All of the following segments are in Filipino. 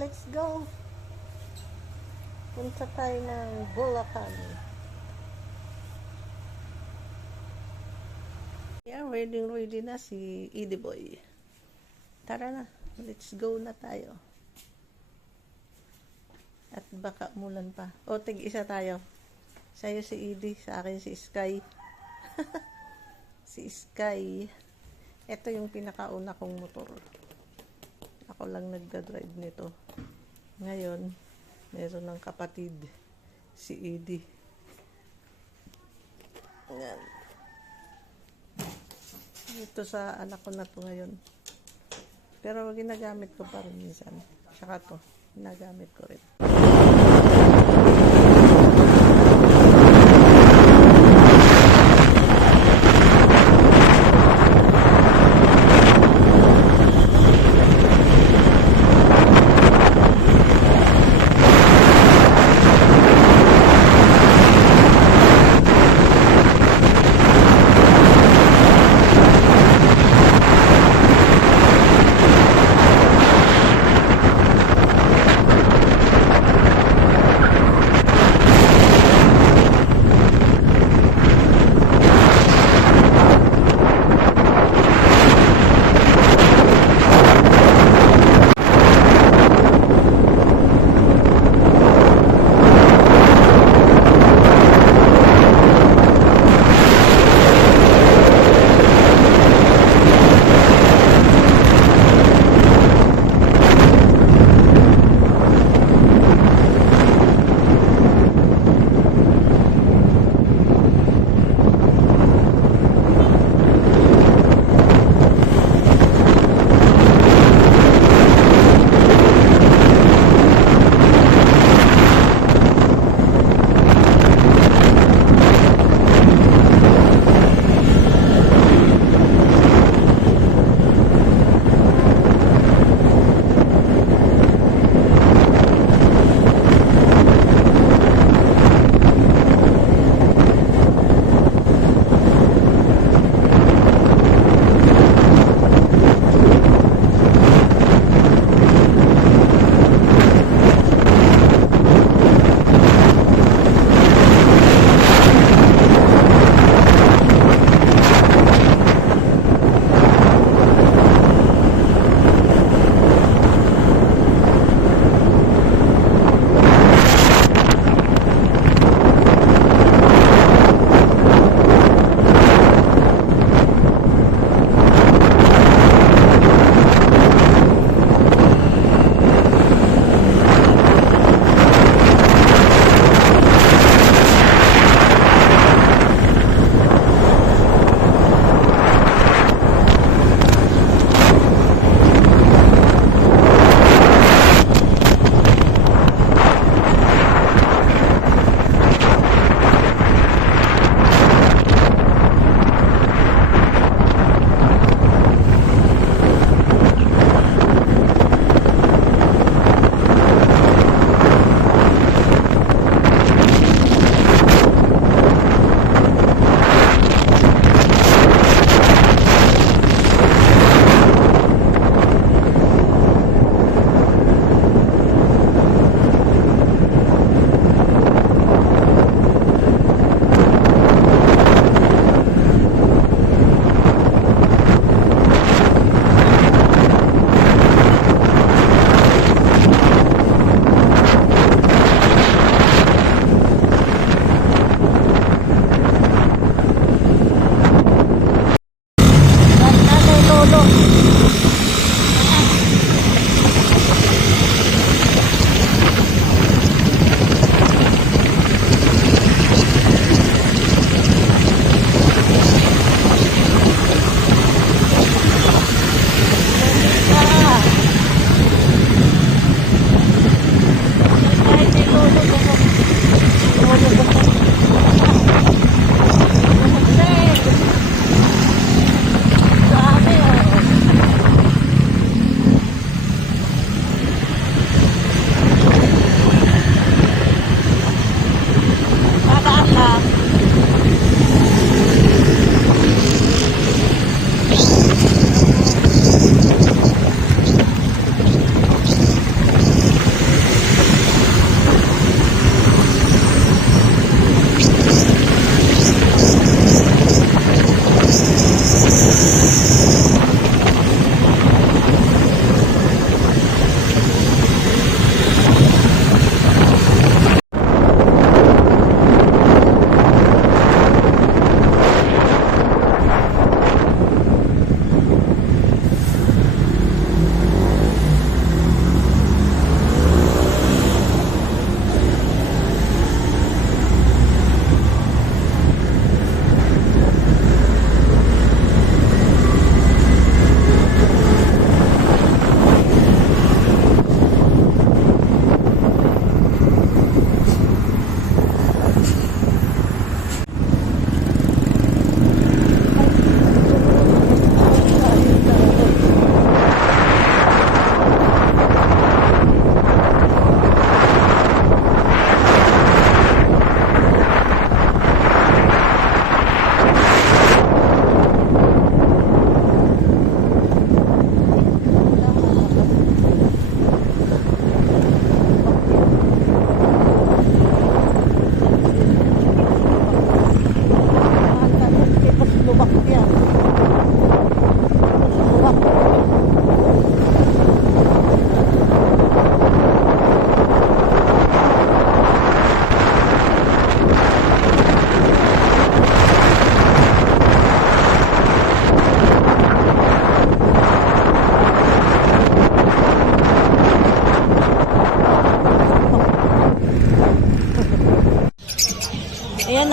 let's go. Punta tayo ng Bulacan. Yeah, ready na si Edie Boy. Tara na, let's go na tayo. At baka umulan pa. O, tig-isa tayo. Sa'yo si Edie, sa akin si Sky. Si Sky. Ito yung pinakauna kong motor. Ako lang nagda-drive nito. Ngayon, meron ng kapatid, si Edie. Ayan. Ito sa anak ko na to ngayon. Pero ginagamit ko pa rin minsan. Tsaka to, ginagamit ko rin.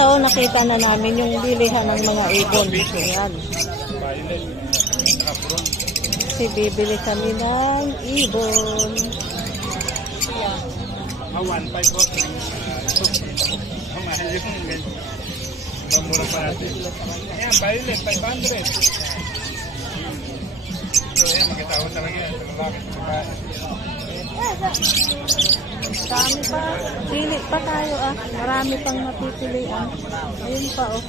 oh, nakita na namin yung bilihan ng mga ibon. Ayan. Kasi bibili kami ng ibon. 1.5 po. Mura pa natin. Ayan, violet, 500. So, ayan, makita ko talaga yan. Dami pa. Pili pa tayo ah. Marami pang mapipilian. Ayun pa oh.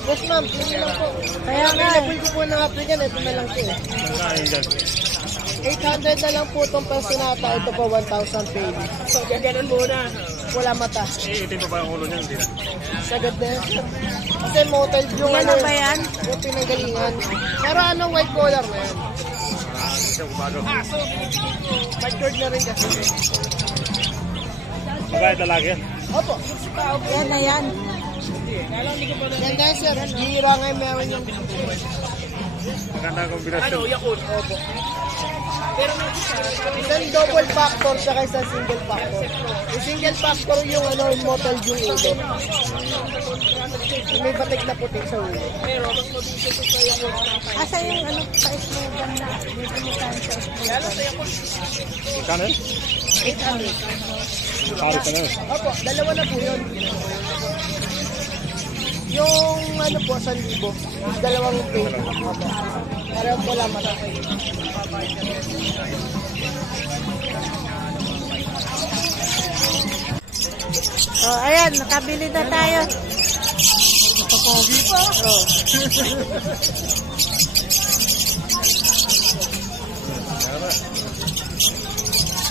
Yes ma'am, pili lang po. Kaya nga eh. Available ko po ng African, ito na lang po eh. Magkain dyan. 800 na lang po itong personata, ito po 1,000 paid. So, gaganon muna. Wala mata. Eh, itim pa ba ang ulo niya? Hindi na. Sagad na yan. Kasi motel yung Yan na ba yan? yung pinanggalingan. Pero ano, white collar na yan. Hindi siya umaga. Matured na rin kasi. Magkain talaga yan. Opo. Yan na yan. Yan guys sir, gira ngayon meron yung Maganda ang kombinasyon. opo. Isang double factor saka isang single factor. Yung single factor yung ano, motel yung ulo. Yung may batik na puti sa ulo. Asa yung ano pa slogan na dito mo tayo sa slogan. Magkano yan? 800. Pari ka na yun. Opo, dalawa na po yun. Yung ano po, 1,000. Dalawang pay. Opo. Pareho po lang matay. Oh, ayan, nakabili na tayo. Papogi pa. Oh.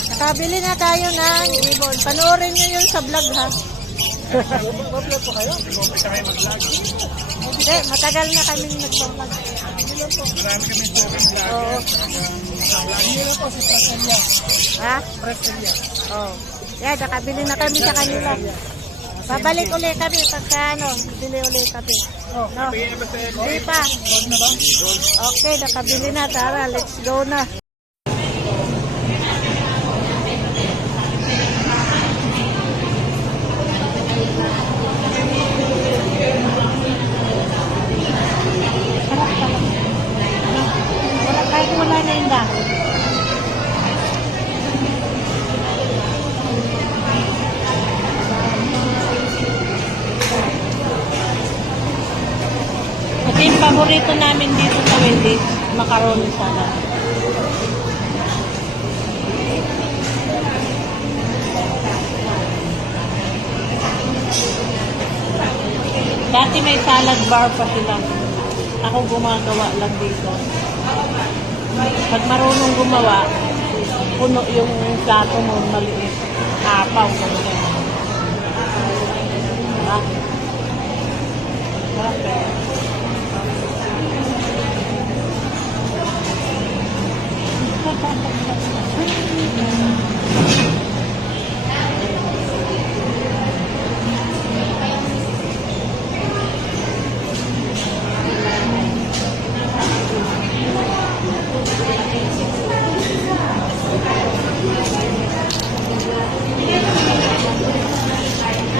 Nakabili na tayo ng ibon. Panoorin nyo yun sa vlog ha. Mag-vlog po kayo? Hindi, matagal na kaming nag-vlog. Marami kami tubig na. Oo. Lagi na po si Preselia. Ha? Preselia. Oh. Yan, nakabili na kami sa kanila. Babalik ulit kami pagka ano, bili ulit kami. Oh, No? Hindi pa. Gold na ba? Okay, nakabili na. Tara, let's go na. Kahit wala na yung dahon. Ito yung paborito namin dito sa Wendy's, macaroni salad. Dati may salad bar pa sila. Ako gumagawa lang dito. Pag marunong gumawa, puno yung plato mo maliit. Apaw. Diba? Okay.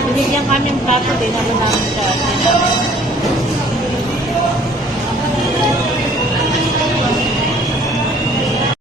Binigyan kami ng plato din, ano namin sa atin.